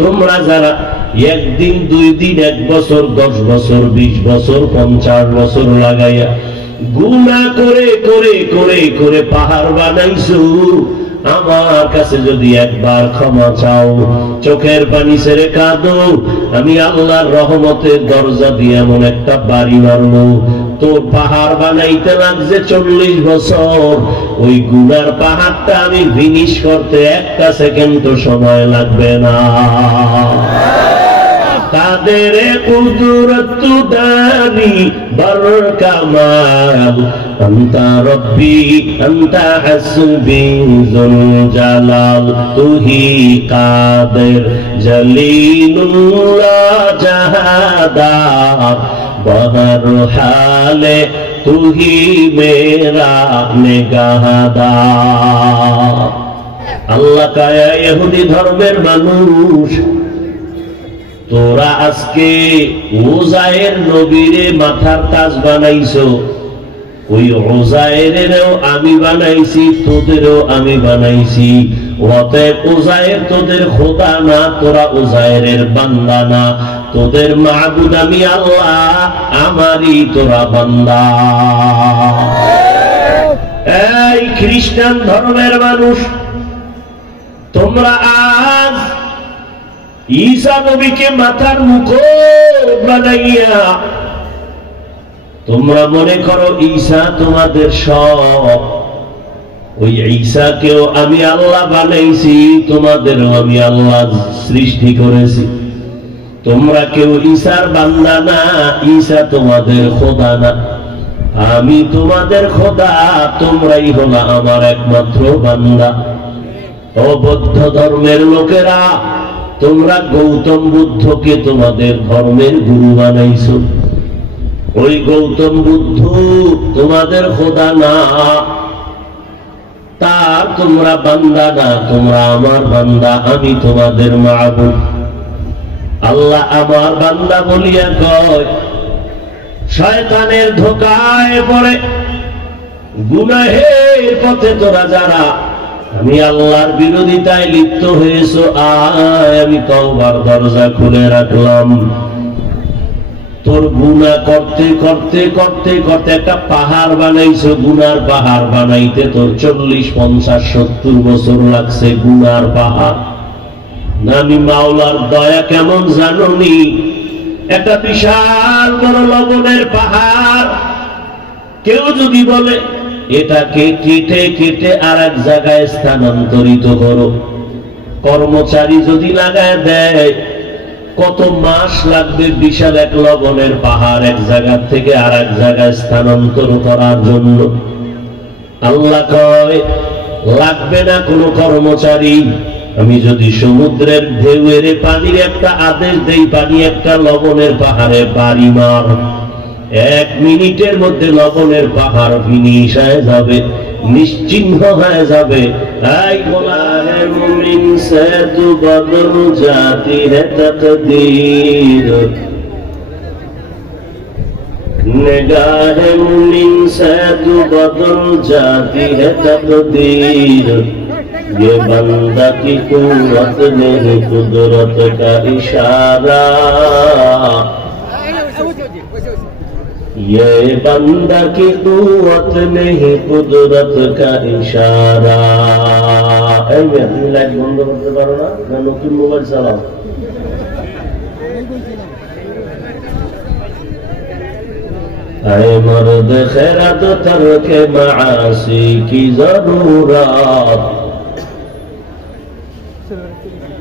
তোমরা যারা একদিন 2 দিন 1 বছর 10 বছর 20 বছর 50 বছর লাগাইয়া গুনাহ করে করে করে করে পাহাড় বানাইছো, আমার কাছে যদি একবার ক্ষমা চাও, চোখের পানি ছেড়ে কাঁদো, আমি আল্লাহর রহমতের দরজা দিয়ে এমন একটা বাড়ি মারবো, তোর পাহাড় বানাইতে লাগছে 40 বছর, ওই গুনার পাহাড়টা আমি ফিনিশ করতে 1 সেকেন্ড সময় লাগবে না। তাদের কুদরত দানি বরকামাল, আনতা রব্বি আনতা হাসবি যুল জালাল, তুহি কাদের জলিলুল্লাহ জাহাদার, বহর হালে তুহি মেরা নিগাহদার। আল্লাহ কায়া ইহুদি ধর্মের মানুষ, তোরা আজকে উজায়ের নবীরে মাথার তাজ বানাইছো, ওই উজায়েরেরও আমি বানাইছি, তোদেরও আমি বানাইছি, অতএব উজায়ের তোদের খোদা না, তোরা উজায়েরের বান্দা না, তোদের মাবুদ আমি আল্লাহ, আমারই তোরা বান্দা। এই খ্রিস্টান ধর্মের মানুষ, তোমরা আজ ঈসা নবীকে মাথার মুকুট বানাইয়া তোমরা মনে করো ঈসা তোমাদের সব। ওই ঈসাকেও আমি আল্লাহ বানাইছি, তোমাদেরও আমি আল্লাহ সৃষ্টি করেছি। তোমরা কেউ ঈসার বান্দা না, ঈসা তোমাদের খোদা না, আমি তোমাদের খোদা, তোমরাই হলো আমার একমাত্র বান্দা। ও বৌদ্ধ ধর্মের লোকেরা, তোমরা গৌতম বুদ্ধকে তোমাদের ধর্মের গুরু বানাইছো, ওই গৌতম বুদ্ধ তোমাদের খোদা না, তার তোমরা বান্দা না, তোমরা আমার বান্দা, আমি তোমাদের মাবুদ। আল্লাহ আমার বান্দা বলিয়া কয়, শয়তানের ধোঁকায় পড়ে গুনাহের পথে তোরা যারা আমি আল্লাহর বিরোধিতায় লিপ্ত হয়েছো, আয় আমি তওবার দরজা খুলে রাখলাম। তোর গুনাহ করতে করতে করতে করতে একটা পাহাড় বানাইছো, গুনার পাহাড় বানাইতে তোর 40, 50, 70 বছর লাগছে, গুনার পাহাড়। আমি মাওলার দয়া কেমন জানোনি, একটা বিশাল বড় লবণের পাহাড় কেউ যদি বলে এটাকে কেটে কেটে আর এক জায়গায় স্থানান্তরিত করো, কর্মচারী যদি লাগায় দেয়, কত মাস লাগবে বিশাল এক লবণের পাহাড় এক জায়গা থেকে আর এক জায়গায় স্থানান্তর করার জন্য? আল্লাহ কয় লাগবে না কোনো কর্মচারী। আমি যদি সমুদ্রের ঢেউয়ের পানির একটা আদেশ দেই, পানি একটা লবণের পাহাড়ে বাড়ি মার, 1 মিনিটের মধ্যে লবণের পাহাড় ফিনিশ হয়ে যাবে, নিশ্চিহ্ন হয়ে যাবে। এই বলা হে মুমিন সে তু বদল জাতি হে তকদীর, निगाहे मुमिन से तू बदल जाती है तकदीर, ये बंदा की कुव्वत नहीं कुदरत का इशारा, ये बंदा की कुव्वत नहीं कुदरत का इशारा। लाइट बंद करते पारो ना, नতুন মোবাইল চালাও। ऐ मर्द खैरत तर्क मासी की जरूरत,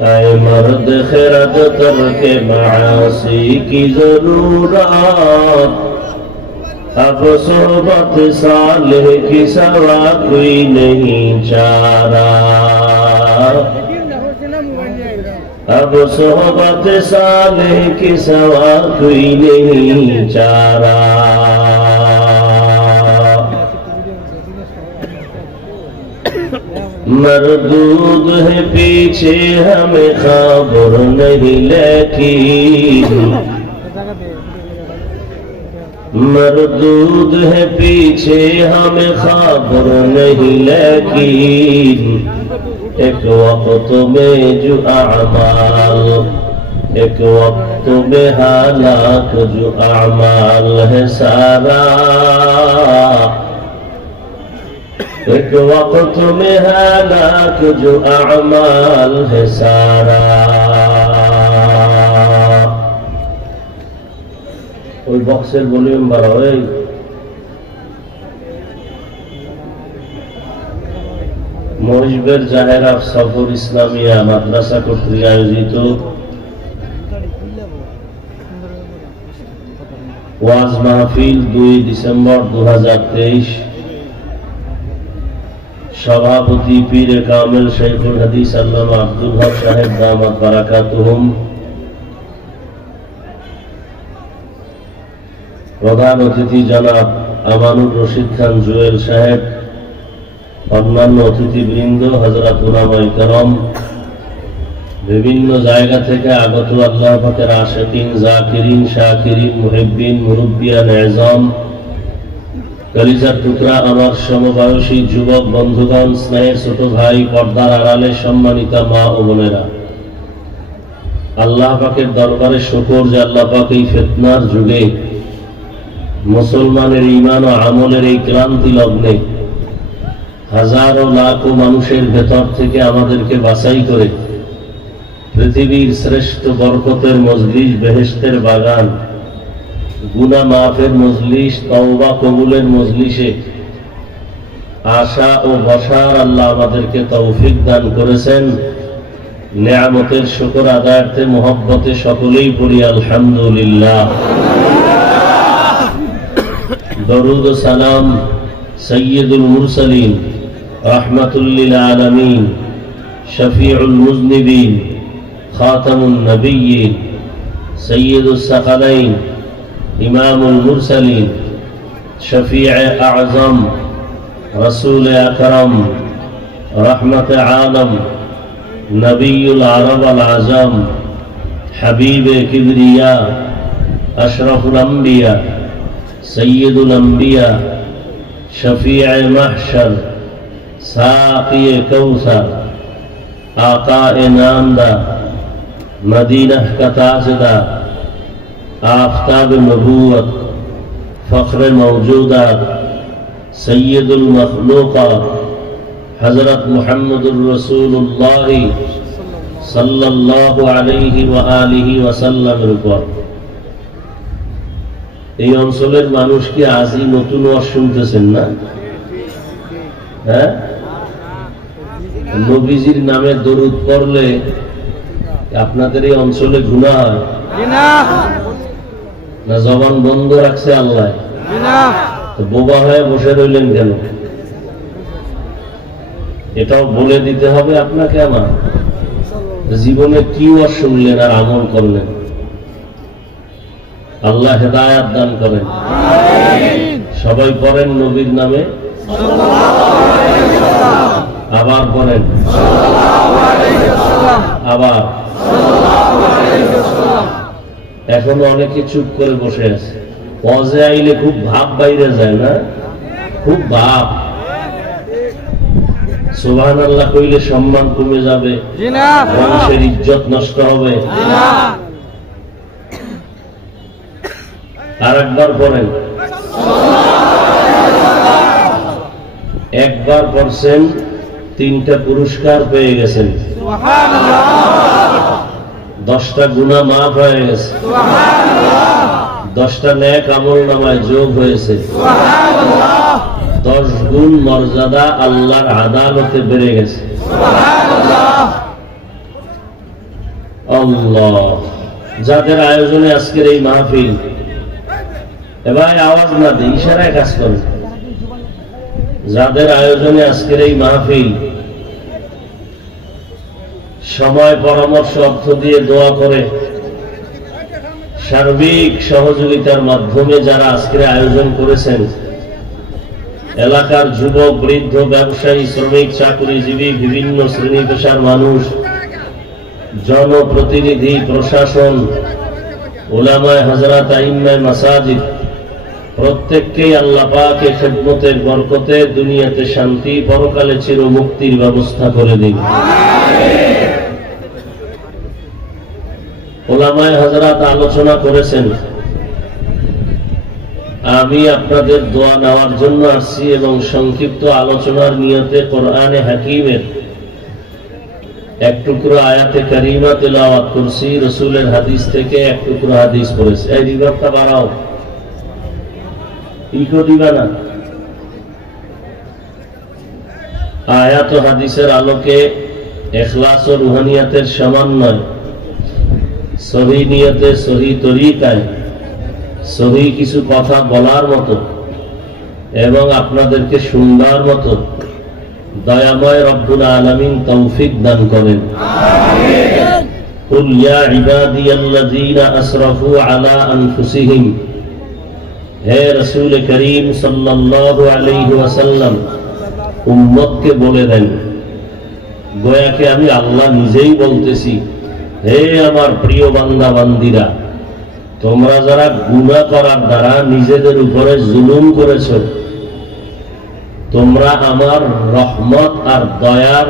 ऐ मर्द खैरत तर्क मासी की जरूरत, अब सोहबत सालेह की सवा कोई नहीं चारा, अब सोहबत सालेह की सवा कोई नहीं चारा। मरदूद है पीछे हमें खबर नहीं, लेकिन मरदूद है पीछे हमें खबर नहीं, लेकिन एक वक्त में जो अमाल एक वक्त में हालाक जो अमाल है सारा, एक वक्त में हालाक जो अमाल है सारा। ওই বক্সের ভলিউম বাড়াও। এই মহিষবের জাহের আফ সফর ইসলামিয়া মাদ্রাসা কর্তৃক আয়োজিত ওয়াজ মাহফিল 2 ডিসেম্বর 2023, সভাপতি পীরে কামেল শাইখুল হাদিস আল্লামা আব্দুল হক সাহেব দামাত বারাকাতুহুম, প্রধান অতিথি জনাব আমানুর রশিদ খান জুয়েল সাহেব, অন্যান্য অতিথিবৃন্দ, হযরত উলামায়ে কেরাম, বিভিন্ন জায়গা থেকে আগত আল্লাহ পাকের আশিকিন, জাকিরিন, শাকিরিন, মুহিব্বিন, মুরব্বিয়ান এজাম, কলিজার টুকরা আমার সমবয়সী যুবক বন্ধুগণ, স্নেহের ছোট ভাই, পর্দার আড়ালে সম্মানিতা মা ও বোনেরা, আল্লাহ পাকের দরবারে শুকর যে আল্লাহ পাক এই ফিতনার যুগে মুসলমানের ঈমান ও আমলের এই ক্রান্তি লগ্নে হাজারো লাখো মানুষের ভেতর থেকে আমাদেরকে বাছাই করে পৃথিবীর শ্রেষ্ঠ বরকতের মজলিস, বেহেশতের বাগান, গুনাহ মাফের মজলিস, তওবা কবুলের মজলিসে আশা ও বসার আল্লাহ আমাদেরকে তৌফিক দান করেছেন। নেয়ামতের শুকর আদায়ার্থে মুহাব্বতে সকলেই পড়ি আলহামদুলিল্লাহ। দরুদ ও সালাম সৈয়দুল মুরসালিন, রাহমাতুল লিল আলামিন, শফিউল মুজনিবিন, খাতামুন নবিয়্যিন, সৈয়দুস সাকালাইন, ইমামুল মুরসালিন, শফিয়ে আযম, রাসূল আকরাম, রহমতে আলম, নবিয়ুল আরব আল আজম, হাবিবে কিবরিয়া, আশরাফুল আম্বিয়া, सैयदुल अंबिया, शफीए महशर, साक़िए कौसर, आक़ाए नामदा, मदीना का ताजदार, आफ़ताब नबूवत, फ़ख्र मौजूदात, सैयदुल मखलूक़ात, हज़रत मुहम्मदुर रसूलुल्लाह सल्लल्लाहु अलैहि व आलिहि वसल्लमेর উপর। এই অঞ্চলের মানুষ কি আজই নতুন ওয়াজ শুনতেছেন না? হ্যাঁ, নবীজির নামে দরুদ পড়লে আপনাদের এই অঞ্চলে গুনাহ হয় না? জবান বন্ধ রাখছে আল্লাহ, তো বোবা হয়ে বসে রইলেন কেন? এটাও বলে দিতে হবে আপনাকে আমার, জীবনে কি ওয়াজ শুনলেন আর আমল করলেন। আল্লাহ হেদায়াত দান করেন। সবাই পড়েন নবীর নামে, আবার পড়েন, আবার। এখনো অনেকে চুপ করে বসে আছে। ওয়াজে আইলে খুব ভাব বাইরে যায় না? খুব ভাব। সুবহানাল্লাহ কইলে সম্মান কমে যাবে, মানুষের ইজ্জত নষ্ট হবে। আর একবার পড়েন। একবার পড়ছেন, 3টা পুরস্কার পেয়ে গেছেন, 10টা গুনাহ মাফ হয়ে গেছে, 10টা নেক আমল নামায় যোগ হয়েছে, 10 গুণ মর্যাদা আল্লাহর আদালতে বেড়ে গেছে। আল্লাহ, যাদের আয়োজনে আজকের এই মাহফিল, এবার আওয়াজ না দিয়ে ইশারায় কাজ করুন। যাদের আয়োজনে আজকের এই মাহফিল, সময়, পরামর্শ, অর্থ দিয়ে দোয়া করে সার্বিক সহযোগিতার মাধ্যমে যারা আজকের আয়োজন করেছেন, এলাকার যুবক, বৃদ্ধ, ব্যবসায়ী, শ্রমিক, চাকরিজীবী, বিভিন্ন শ্রেণী পেশার মানুষ, জনপ্রতিনিধি, প্রশাসন, উলামায়ে হযরত, আইম্মায়ে মাসাজিদ, প্রত্যেককেই আল্লাহ পাক এই খিদমতের বরকতে দুনিয়াতে শান্তি, পরকালে চির মুক্তির ব্যবস্থা করে দিন। ওলামায়ে হযরত আলোচনা করেছেন। আমি আপনাদের দোয়া নেওয়ার জন্য আসছি এবং সংক্ষিপ্ত আলোচনার নিয়তে কোরআনে হাকিমের এক টুকরো আয়াতে কারিমা তেলাওয়াত করছি, রাসূলের হাদিস থেকে এক টুকরো হাদিস পড়েছি। এই রিভাবটা বাড়াও, ইকো দিবা না। আয়াত ও হাদিসের আলোকে ইখলাস ও রুহানিয়াতের সমন্বয়, সহি নিয়তে, সহি তরিকায়, সহি কিছু কথা বলার মতো এবং আপনাদেরকে শুনবার মতো দয়াময় রব্বুল আলামিন তৌফিক দান করেন। আমিন। কুল ইয়া ইবাদিয়াল্লাযীনা আসরাফু আলা আনফুসিহিম, হে রাসূল করিম সাল্লাল্লাহু আলাইহি ওয়াসাল্লাম উম্মতকে বলে দেন, গোয়াকে আমি আল্লাহ নিজেই বলতেছি, হে আমার প্রিয় বান্দা বান্দিরা, তোমরা যারা গুনাহ করার দ্বারা নিজেদের উপরে জুলুম করেছো, তোমরা আমার রহমত আর দয়ার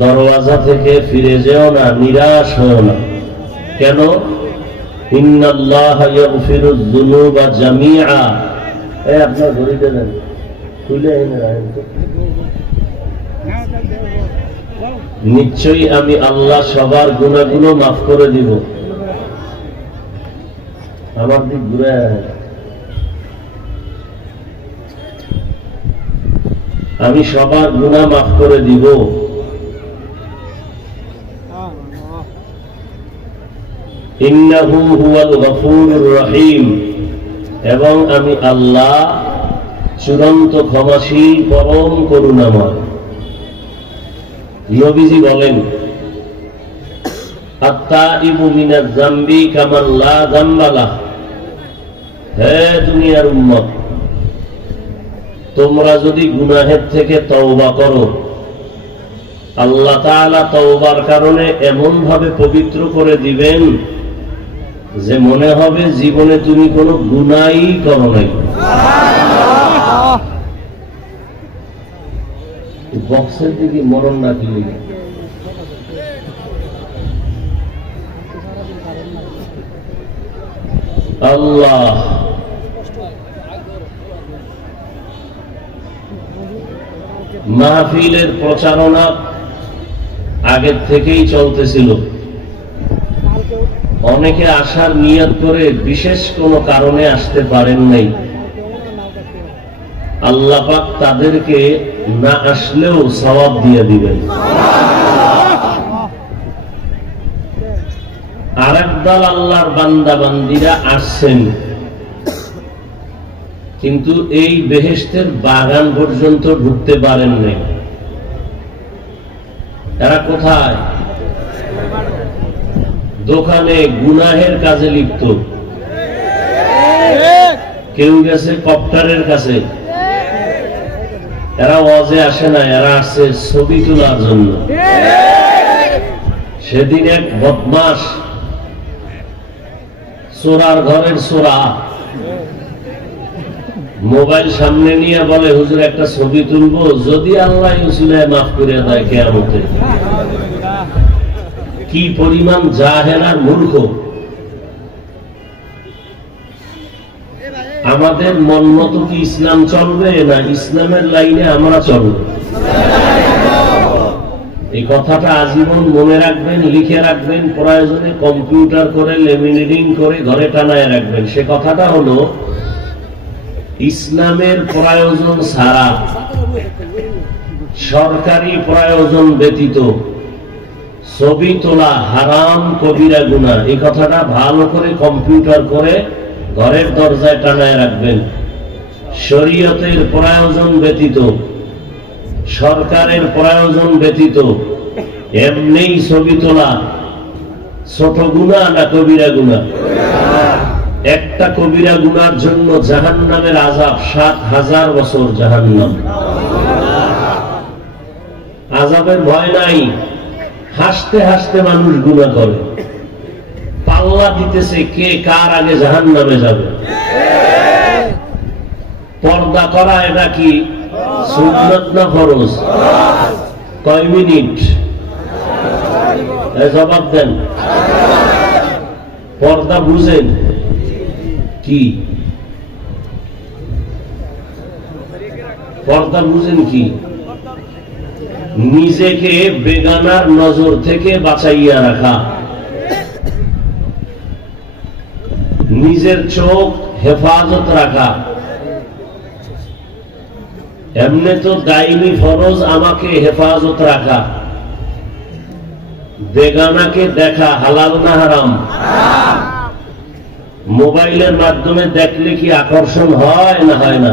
দরওয়াজা থেকে ফিরে যেও না, নিরাশ হও না। কেন? ইন্নাল্লাহা ইয়াগফিরুয যুনুবা জামিআ। এই আপনার ঘড়িটা দেন, খুলে এনে রাখেন তো। নিশ্চয়ই আমি আল্লাহ সবার গুনাহগুলো মাফ করে দিব। আমার দিক ঘুরে, আমি সবার গুনাহ মাফ করে দিব। ইন্নাহু হুয়াল গফুরুর রহিম, এবং আমি আল্লাহ চূড়ান্ত ক্ষমাশীল, পরম করুণাময়। নবীজি বলেন, আত-তাইবু মিনাজ যামবি কামান লা যামবা লাহ। হে দুনিয়ার উম্মত, তোমরা যদি গুনাহের থেকে তওবা করো, আল্লাহ তাআলা তওবার কারণে এমন ভাবে পবিত্র করে দিবেন যে মনে হবে জীবনে তুমি কোনো গুনাহই করো নাই। বক্সের দিকে মরণ না দিলে আল্লাহ। মাহফিলের প্রচারণা আগের থেকেই চলতেছিল। অনেকে আসার নিয়ত করে বিশেষ কোনো কারণে আসতে পারেন নাই। আল্লাহ পাক তাদেরকে না আসলেও সওয়াব দিয়ে দিবেন। আরেক দল আল্লাহর বান্দা বান্দিরা আসছেন, কিন্তু এই বেহেশতের বাগান পর্যন্ত ঢুকতে পারেন নাই। এরা কোথায়? দোকানে গুনাহের কাজে লিপ্ত। কেউ গেছে কপ্টারের কাছে। এরা ওয়াজে আসে না, এরা আসছে ছবি তোলার জন্য। সেদিন এক বদমাস, চোরার ঘরের চোরা, মোবাইল সামনে নিয়ে বলে, হুজুর একটা ছবি তুলবো, যদি আল্লাহ উসিলায় মাফ করে দেয় কিয়ামতে। কি পরিমাণ জাহেল আর মূর্খ! আমাদের মন মতো কি ইসলাম চলবে, না ইসলামের লাইনে আমরা চলবো? এই কথাটা আজীবন মনে রাখবেন, লিখে রাখবেন, প্রয়োজনে কম্পিউটার করে লেমিনেটিং করে ঘরে টানায় রাখবেন। সে কথাটা হলো, ইসলামের প্রয়োজন ছাড়া, সরকারি প্রয়োজন ব্যতীত ছবি তোলা হারাম, কবিরা গুনাহ। এই কথাটা ভালো করে কম্পিউটার করে ঘরের দরজায় টানায় রাখবেন। শরীয়তের প্রয়োজন ব্যতীত, সরকারের প্রয়োজন ব্যতীত এমনি ছবি তোলা ছোট গুনাহ না কবিরা গুনাহ? একটা কবিরা গুনার জন্য জাহান্নামের আযাব ৭,০০০ বছর জাহান্নাম। আযাবের ভয় নাই, হাসতে হাসতে মানুষ গুনাহ করে। পাল্লা দিতেছে কে কার আগে জাহান্নামে যাবে। পর্দা করা এটা কি সুন্নাত না ফরজ? কয় মিনিট? জবাব দেন। পর্দা বুঝেন কি? পর্দা বুঝেন কি? নিজেকে বেগানার নজর থেকে বাঁচাইয়া রাখা, নিজের চোখ হেফাজত রাখা। এমনি তো দাইমি ফরজ আমাকে হেফাজত রাখা, বেগানাকে দেখা হালাল না হারাম? মোবাইলের মাধ্যমে দেখলে কি আকর্ষণ হয় না হয় না?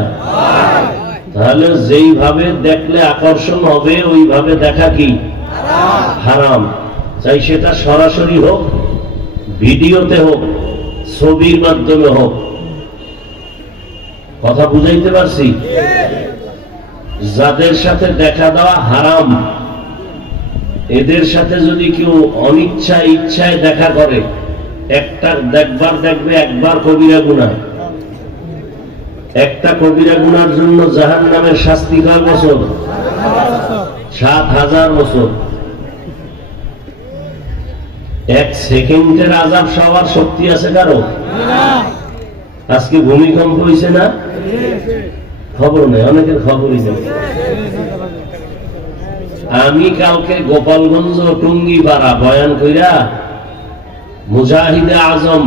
তাহলে যেইভাবে দেখলে আকর্ষণ হবে ওইভাবে দেখা কি হারাম? চাই সেটা সরাসরি হোক, ভিডিওতে হোক, ছবির মাধ্যমে হোক। কথা বুঝাইতে পারছি? যাদের সাথে দেখা দেওয়া হারাম, এদের সাথে যদি কেউ অনিচ্ছায় ইচ্ছায় দেখা করে, একটা দেখবার দেখবে একবার কবিরা গুনাহ। একটা কবিরা গুনার জন্য জাহান্নামের শাস্তি কয় বছর? ৭,০০০ বছর। এক সেকেন্ডের আযাব সবার শক্তি আছে কারো? আজকে ভূমিকম্প হয়েছে না? খবর নেই, অনেকের খবরই নেই। আমি কালকে গোপালগঞ্জ টুঙ্গিপাড়া বয়ান কইরা মুজাহিদে আজম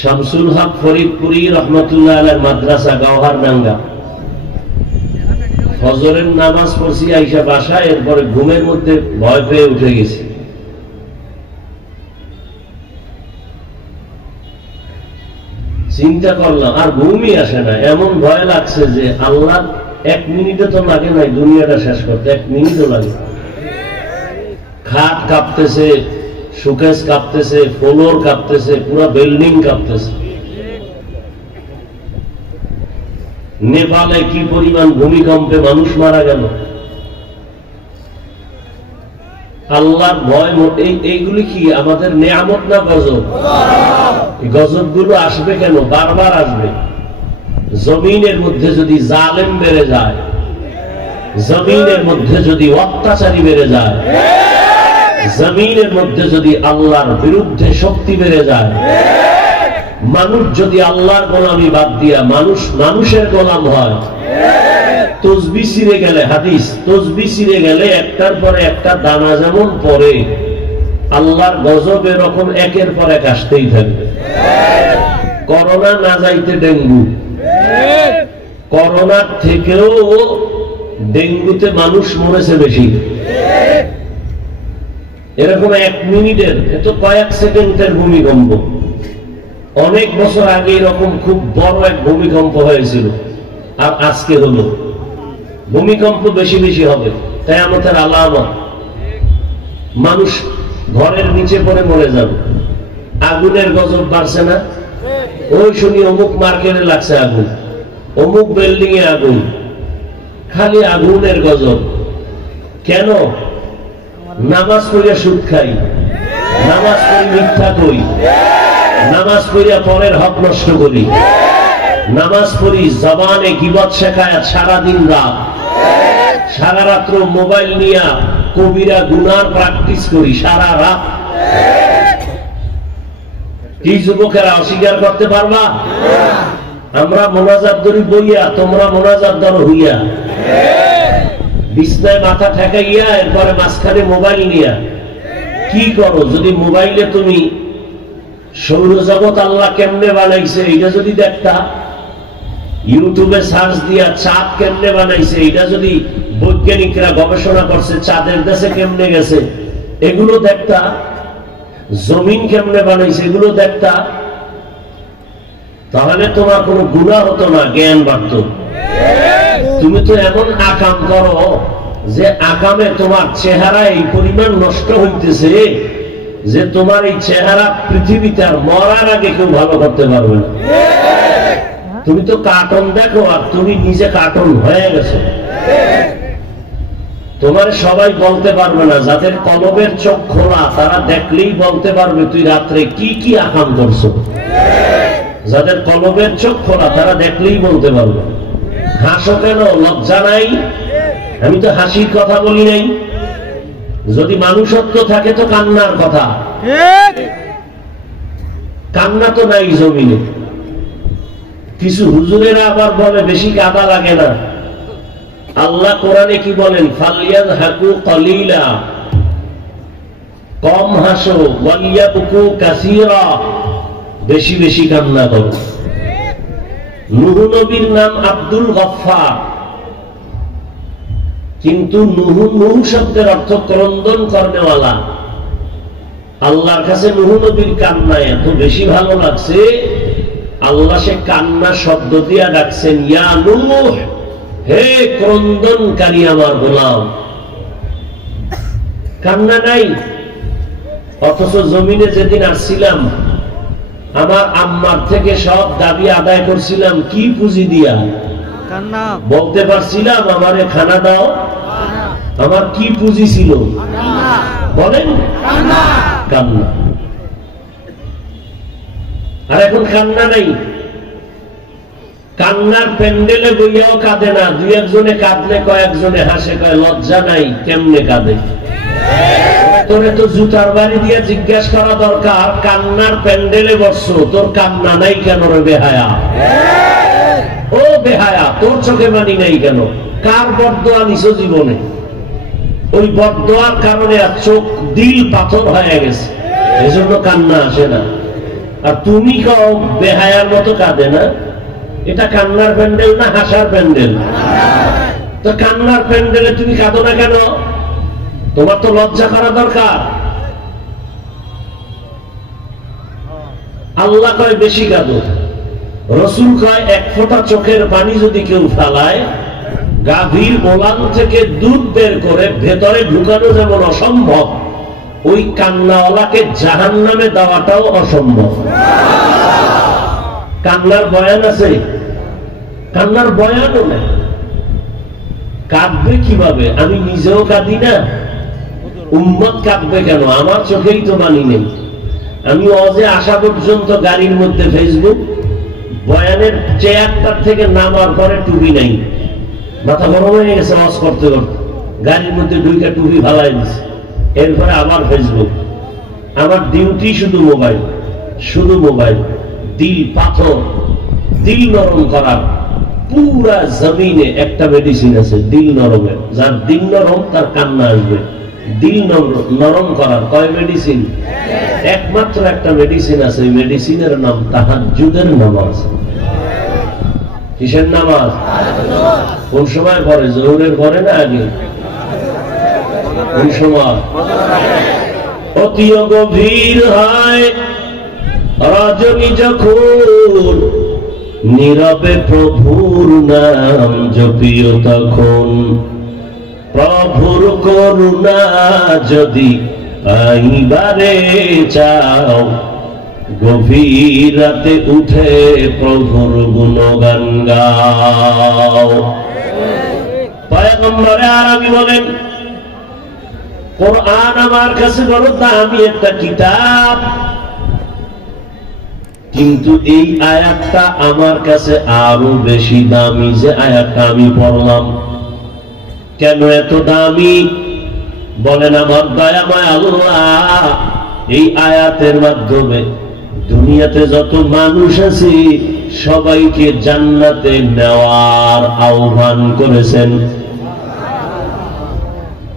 শামসুল হক ফরিদপুরি রহমতুল্লাহ আলাইহির মাদ্রাসা গওহারডাঙ্গা ফজরের নামাজ পড়ছি, আইসা বাসায়, এরপরে ঘুমের মধ্যে ভয় পেয়ে উঠে গেছি। চিন্তা করলাম আর ঘুমই আসে না, এমন ভয় লাগছে যে আল্লাহ 1 মিনিটে তো লাগে নাই দুনিয়াটা শেষ করতে, 1 মিনিটও লাগে। খাট কাঁপতেছে, সুকেশ কাঁপতেছে, ফ্লোর কাঁপতেছে, পুরো বিল্ডিং কাঁপতেছে। নেপালে কি পরিমাণ ভূমিকম্পে মানুষ মারা গেল। আল্লাহর ভয়, এইগুলি কি আমাদের নেয়ামত না গজব? গজব গুলো আসবে কেন? বারবার আসবে। জমিনের মধ্যে যদি জালেম বেড়ে যায়, জমিনের মধ্যে যদি অত্যাচারী বেড়ে যায়, জমিনের মধ্যে যদি আল্লাহর বিরুদ্ধে শক্তি বেড়ে যায়, মানুষ যদি আল্লাহর গোলামি বাদ দিয়া মানুষের গোলাম হয়, তসবিহ ছিঁড়ে গেলে, হাদিস, তসবিহ ছিঁড়ে গেলে একটার পরে একটা দানা যেমন পড়ে, আল্লাহর গজব এরকম একের পর এক আসতেই থাকবে। করোনা না যাইতে ডেঙ্গু, করোনার থেকেও ডেঙ্গুতে মানুষ মরেছে বেশি। এরকম 1 মিনিটের, এত কয়েক সেকেন্ডের ভূমিকম্প। অনেক বছর আগে এরকম খুব বড় এক ভূমিকম্প হয়েছিল, আর আজকে হলো। ভূমিকম্প বেশি বেশি হবে, তাই আমাদের আলামত। মানুষ ঘরের নিচে পড়ে মরে যাবে। আগুনের গজব বাড়ছে না? ওই শুনি অমুক মার্কেটে লাগছে আগুন, অমুক বিল্ডিং এ আগুন, খালি আগুনের গজব। কেন? নামাজ পড়িয়া সুদ খাই, নামাজ পড়ি মিথ্যা কই, নামাজ পড়িয়া পরের হক নষ্ট করি, নামাজ পড়ি জবানে গীবত শেখায় সারাদিন রাত, সারা রাত্র মোবাইল নিয়া কবিরা গুনার প্র্যাকটিস করি সারা রাত। কি যুবকেরা অস্বীকার করতে পারবা? আমরা মোনাজাত ধরি বইয়া, তোমরা মোনাজাত ধরো হইয়া, বিছনায় মাথা ঠেকাইয়া, এরপরে মাঝখানে মোবাইল নিয়া কি করো? যদি মোবাইলে তুমি সৌরজগৎ আল্লাহ কেমনে বানাইছে এটা যদি দেখতা, ইউটিউবে সার্চ দিয়া চাঁদ কেমনে বানাইছে এটা যদি বৈজ্ঞানিকরা গবেষণা করছে, চাঁদের দেশে কেমনে গেছে এগুলো দেখতা, জমিন কেমনে বানাইছে এগুলো দেখতা, তাহলে তোমার কোনো গুনাহ হতো না, জ্ঞান বাড়ত। তুমি তো এমন আকাম করো যে আকামে তোমার চেহারা এই পরিমাণ নষ্ট হইতেছে যে তোমার এই চেহারা পৃথিবীতে আর মরার আগে কেউ ভালো করতে পারবে না। তুমি তো কার্টুন দেখো আর তুমি নিজে কার্টুন হয়ে গেছো। তোমার সবাই বলতে পারবে না, যাদের কলবের চোখ খোলা তারা দেখলেই বলতে পারবে তুই রাত্রে কি কি আকাম করছো। যাদের কলবের চোখ খোলা তারা দেখলেই বলতে পারবে। হাসো কেন? লজ্জা নাই? আমি তো হাসির কথা বলি নাই। যদি মানুষত্ব থাকে তো কান্নার কথা। কান্না তো নাই জমিনে। কিছু হুজুরেরা আবার বলে বেশি কাঁদা লাগে না। আল্লাহ কোরআনে কি বলেন? ফালিয়াযহাকু কলিলা, কম হাসো, ওয়ালিয়াবকু কাসীরা, বেশি বেশি কান্না করো। নূহ নবীর নাম আব্দুল গফফার, কিন্তু নূহ শব্দের অর্থ ক্রন্দন করনেওয়ালা। আল্লাহর কাছে নূহ নবীর কান্না এত বেশি ভালো লাগছে, আল্লাহ সে কান্না শব্দ দিয়া ডাকছেন, ইয়া নূহ, হে ক্রন্দনকারী আমার গোলাম। কান্না নাই। অথচ জমিনে যেদিন আসছিলাম, আমার আম্মার থেকে সব দাবি আদায় করছিলাম কি পুঁজি দিয়া? বলতে পারছিলাম আমারে খানা দাও, আমার কি পুঁজি ছিল বলেন? কান্না। আর এখন কান্না নাই। কান্নার প্যান্ডেলে বইয়াও কাঁদে না, দুই একজনে কাঁদলে কয়েকজনে হাসে, কয় লজ্জা নাই, কেমনে কাঁদে? তোরে তো জুতার বাড়ি দিয়ে জিজ্ঞাসা করা দরকার, কান্নার প্যান্ডেলে বসছো, তোর কান্না নাই কেন রে বেহায়া? ও বেহায়া, তোর চোখে মানি নাই কেন? কার বরদোয়া নিছো জীবনে? ওই বরদোয়ার কারণে আর চোখ দিল পাথর হয়ে গেছে, এজন্য কান্না আসে না। আর তুমি কও বেহায়ার মতো কাঁদে না। এটা কান্নার প্যান্ডেল না হাসার প্যান্ডেল? তো কান্নার প্যান্ডেলে তুমি কাঁদো না কেন? তোমার তো লজ্জা করা দরকার। আল্লাহ কয় বেশি কাঁদো, রসুল কয় এক ফোঁটা চোখের পানি যদি কেউ ফেলায়, গাভীর ওলান থেকে দুধ বের করে ভেতরে ঢুকানো যেমন অসম্ভব, ওই কান্নাওয়ালাকে জাহান্নামে দেওয়াটাও অসম্ভব। কান্নার বয়ান আছে? কান্নার বয়ানও নেই। কাঁদবে কিভাবে? আমি নিজেও কাঁদি না, উম্মত কাঁদবে কেন? আমার চোখেই তো মানি নেই। আমি অজে আসা পর্যন্ত গাড়ির মধ্যে ফেসবুক, বয়ানের চেয়ারটার থেকে নামার পরে টুপি নাই, মাথা গরম হয়ে গেছে ওয়াজ করতে করতে, গাড়ির মধ্যে দুইটা টুপি ফালাই দিচ্ছে, এরপরে আবার ফেসবুক। আমার ডিউটি শুধু মোবাইল, শুধু মোবাইল। দিল পাথর, দিল নরম করার পুরা জমিনে একটা মেডিসিন আছে দিল নরমের। যার দিল নরম তার কান্না আসবে। দিল নরম করার কয় মেডিসিন? একমাত্র একটা মেডিসিন আছে, এই মেডিসিনের নাম তাহাজ্জুদের নামাজ। কিসের নামাজ? কোন সময় পড়ে? জোহরের পরে না আগে? কোন সময়? অতি গভীর হয় রজনী যখন, নীরবে প্রভুর নাম জপিও তখন। প্রভুর করুণা যদি পাইবারে চাও, গভীর রাতে উঠে প্রভুর গুণগান গাও। পয়গম্বরে আরবি বলেন, কোরআন আমার কাছে বড় দামি একটা কিতাব, কিন্তু এই আয়াতটা আমার কাছে আরো বেশি দামি যে আয়াতটা আমি পড়লাম। কেন এত দামি? বলেন আমার দয়াময় আল্লাহ এই আয়াতের মাধ্যমে দুনিয়াতে যত মানুষ আছে সবাইকে জান্নাতে নেওয়ার আহ্বান করেছেন।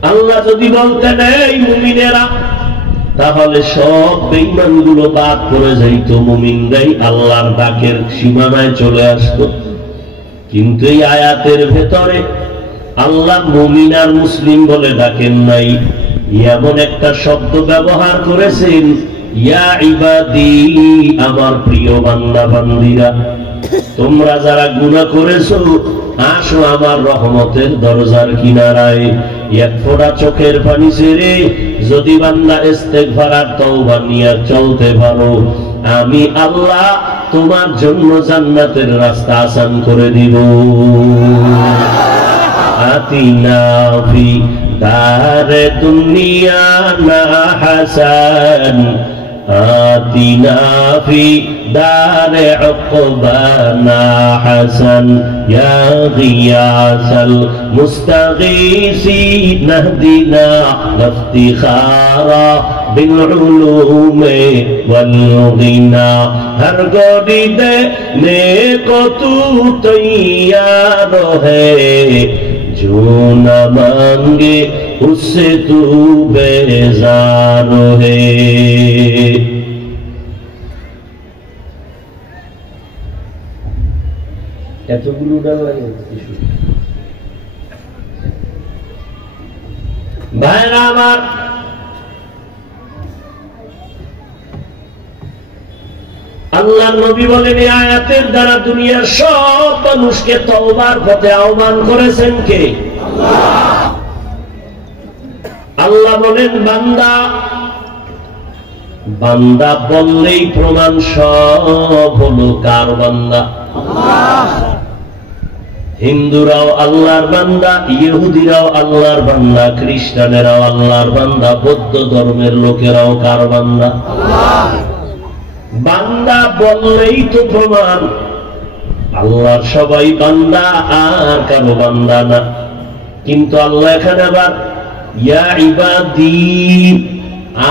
আল্লাহ যদি বলতেন এই মুমিনেরা, তাহলে সব বেঈমানগুলো বাদ করে যাইত, মুমিনরাই আল্লাহর ডাকের সীমানায় চলে আসতো। কিন্তু এই আয়াতের ভেতরে আল্লাহ মুমিন আর মুসলিম বলে ডাকেন নাই, এমন একটা শব্দ ব্যবহার করেছেন, ইয়া ইবাদি, আমার প্রিয় বান্দা বান্দীরা, তোমরা যারা গুনাহ করেছো আসো আমার রহমতের দরজার কিনারায়। এক ফোঁটা চোখের পানি ছেড়ে যদি বান্দা ইস্তেগফার আর তওবা নিয়ে চলতে পারো, আমি আল্লাহ তোমার জন্য জান্নাতের রাস্তা আসান করে দিব। আতিনা ফি দারে দুনিয়া না হাসান, আতিনা ফি দারে উকবানা হাসান, ইয়া গিয়াসাল মুস্তাগীসিন নাহদিনা ইফতিখারা بالعلوم والغنى ہر گوڑی دینے کو تو تیار ہے جو نہ مانگے اس سے تو بیزار ہے এতগুলো ডাল লাগে ভাইরা আমার আল্লাহর নবী বলেন এই আয়াতের দ্বারা দুনিয়ার সব মানুষকে তওবার পথে আহ্বান করেছেন কে? আল্লাহ। আল্লাহ বলেন বান্দা বান্দা বললেই প্রমাণ সব হলো কার বান্দা? আল্লাহ। হিন্দুরাও আল্লাহর বান্দা, ইহুদিরাও আল্লাহর বান্দা, খ্রিস্টানেরাও আল্লাহর বান্দা, বৌদ্ধ ধর্মের লোকেরাও কার বান্দা? আল্লাহ। বান্দা বললেই তো প্রমাণ আল্লাহর সবাই বান্দা আর কারো বান্দা না। কিন্তু আল্লাহ এখানে আবার ইয়া ইবাদি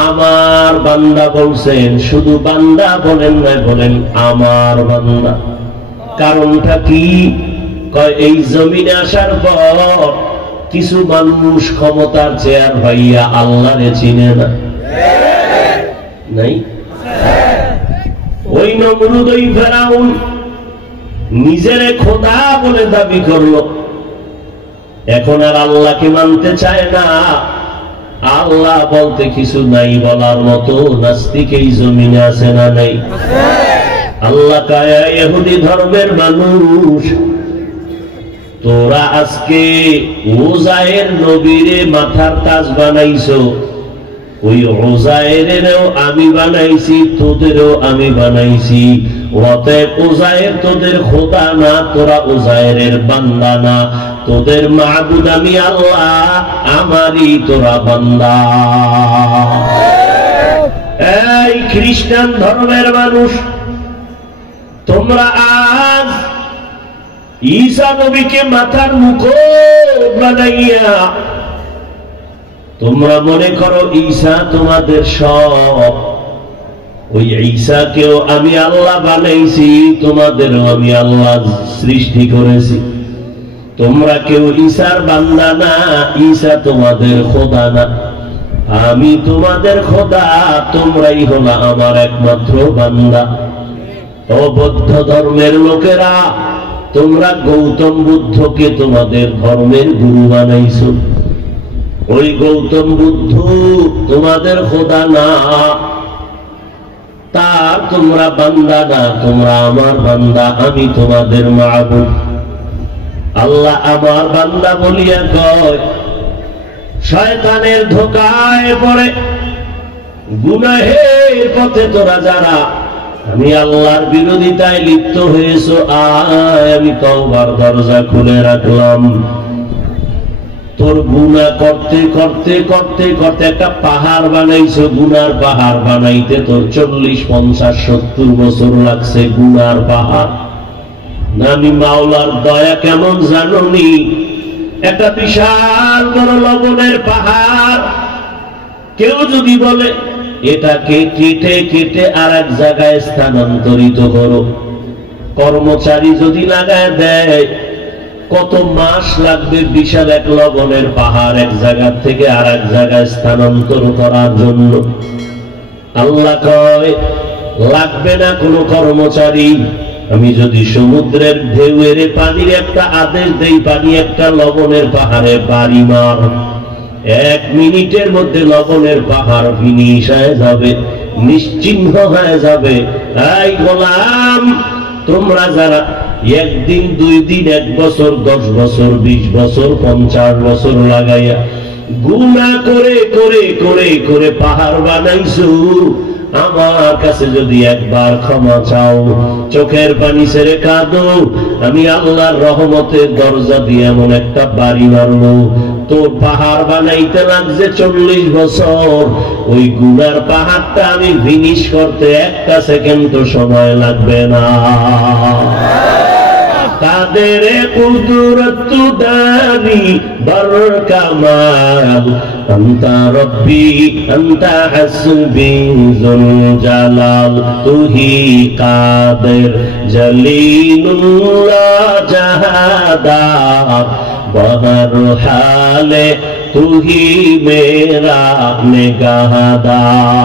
আমার বান্দা বলছেন, শুধু বান্দা বলেন না, বলেন আমার বান্দা। কারণটা কি? এই জমিনে আসার পর কিছু মানুষ ক্ষমতার চেয়ার ভাইয়া আল্লাহরে চিনে না, নাই? ওই নমরুদ, ওই ফেরাউন নিজের খোদা বলে দাবি করলো, এখন আর আল্লাহকে মানতে চায় না। আল্লাহ বলতে কিছু নাই বলার মতো নাস্তিক এই জমিনে আছে না নাই? আল্লাহ কায়া ইহুদি ধর্মের মানুষ, তোরা আজকে ওজায়ের নবীরে মাথার তাজ বানাইছো, ওই ওজায়েরেরও আমি বানাইছি, তোদেরও আমি বানাইছি। অতএব ওজায়ের তোদের খোদা না, তোরা ওজায়েরের বান্দা না, তোদের মাবুদ আমি আল্লাহ, আমারই তোরা বান্দা। এই খ্রিস্টান ধর্মের মানুষ, তোমরা আজ ঈসা নবীকে মাথার মুকুট বানাইয়া তোমরা মনে করো ঈসা তোমাদের সব। ওই ঈসাকেও আমি আল্লাহ বানাইছি, তোমাদেরও আমি আল্লাহ সৃষ্টি করেছি। তোমরা কেউ ঈসার বান্দা না, ঈসা তোমাদের খোদা না, আমি তোমাদের খোদা, তোমরাই হলো আমার একমাত্র বান্দা। ও বৌদ্ধ ধর্মের লোকেরা, তোমরা গৌতম বুদ্ধকে তোমাদের ধর্মের গুরু বানাইছো, ওই গৌতম বুদ্ধ তোমাদের খোদা না, তার তোমরা বান্দা না, তোমরা আমার বান্দা, আমি তোমাদের মাবুদ। আল্লাহ আমার বান্দা বলিয়া কয়, শয়তানের ধোঁকায় পড়ে গুনাহের পথে তোরা যারা আমি আল্লাহর বিরোধিতায় লিপ্ত হয়েছো, আয় আমি তওবার দরজা খুলে রাখলাম। তোর গুনাহ করতে করতে করতে করতে একটা পাহাড় বানাইছো, গুনার পাহাড় বানাইতে তোর 40, 50, 70 বছর লাগছে। গুনার পাহাড় আমি মাওলার দয়া কেমন জানোনি? একটা বিশাল বড় লবণের পাহাড় কেউ যদি বলে এটাকে কেটে কেটে আর এক জায়গায় স্থানান্তরিত করো, কর্মচারী যদি লাগায় দেয় কত মাস লাগবে বিশাল এক লবণের পাহাড় এক জায়গা থেকে আর এক জায়গায় স্থানান্তর করার জন্য? আল্লাহ কয় লাগবে না কোনো কর্মচারী। আমি যদি সমুদ্রের ঢেউয়ের পানির একটা আদেশ দেই, পানি একটা লবণের পাহাড়ে বাড়ি মার, 1 মিনিটের মধ্যে লবণের পাহাড় ফিনিশ হয়ে যাবে, নিশ্চিহ্ন হয়ে যাবে। এই গোলাম, তোমরা যারা 1 দিন 2 দিন 1 বছর 10 বছর 20 বছর 50 বছর লাগাইয়া গুনাহ করে করে করে করে পাহাড় বানাইছো, আমার কাছে যদি একবার ক্ষমা চাও, চোখের পানি ছেড়ে কাঁদো, আমি আল্লাহর রহমতের দরজা দিয়ে এমন একটা বাড়ি মারবো, তোর পাহাড় বানাইতে লাগছে 40 বছর, ওই গুনার পাহাড়টা আমি ফিনিশ করতে 1 সেকেন্ড তো সময় লাগবে না। কাদের কুদরত দানি বর কামাল আনতা রব্বি আনতা হাসবি যুল জালাল তুহি কাদের জলিলুল্লাহ জাহাদার বহর হালে তুহি মেরা নিগাহদার।